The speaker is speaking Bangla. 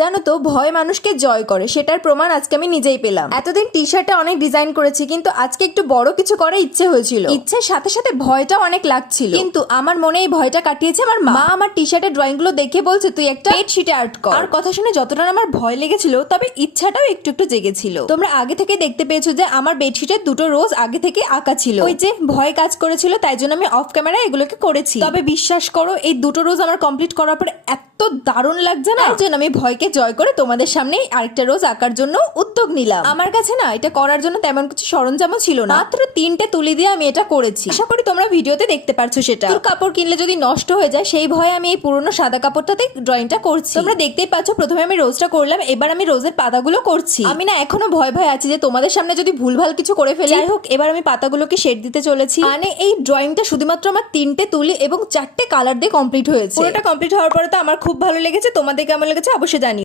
জানো তো ভয় মানুষকে জয় করে, সেটার প্রমাণ আজকে আমি নিজেই পেলাম। এতদিন টি শার্টে অনেক ডিজাইন করেছি, কিন্তু আজকে একটু বড় কিছু করার ইচ্ছে হয়েছিল। ইচ্ছের সাথে সাথে ভয়টা অনেক লাগছিল, কিন্তু আমার মনে এই ভয়টা কাটিয়েছে আমার মা। আমার টি শার্টের ড্রয়িং গুলো দেখে বলছে তুই একটা বেডশিটে আর্ট কর। আর কথা শুনে যতটা আমার ভয় লেগেছিল, তবে ইচ্ছাটাও একটু একটু জেগেছিল। তোমরা আগে থেকে দেখতে পেয়েছো যে আমার বেডশিটে দুটো রোজ আগে থেকে আঁকা ছিল। ওই যে ভয় কাজ করেছিল, তাই জন্য আমি অফ ক্যামেরা এগুলোকে করেছি। তবে বিশ্বাস করো, এই দুটো রোজ আমার কমপ্লিট করার পর এত দারুণ লাগছে না, যেন আমি ভয়কে জয় করে তোমাদের সামনে আরেকটা রোজ আঁকার জন্য উদ্যোগ নিলাম। আমার কাছে না এটা করার জন্য তেমন কিছু সরঞ্জামও ছিল না, মাত্র 3টে তুলি দিয়ে আমি এটা করেছি। আশা করি তোমরা ভিডিওতে দেখতে পারছো সেটা। কাপড় কিনলে যদি নষ্ট হয়ে যায় সেই ভয়ে আমি এই পুরনো সাদা কাপড়টাতে ড্রয়িংটা করছি। তোমরা দেখতেই পাচ্ছ, প্রথমে আমি রোজটা করলাম, এবার আমি রোজের পাতাগুলো করছি। আমি না এখনো ভয় ভয় আছি যে তোমাদের সামনে যদি ভুলভাল কিছু করে ফেলি। যাই হোক, এবার আমি পাতাগুলোকে শেড দিতে চলেছি। মানে এই ড্রয়িংটা শুধুমাত্র আমার 3টে তুলি এবং 4টে কালার দিয়ে কমপ্লিট হয়েছে। পুরোটা কমপ্লিট হওয়ার পরে তো আমার খুব ভালো লেগেছে। তোমাদের কেমন লেগেছে অবশ্যই জানিও।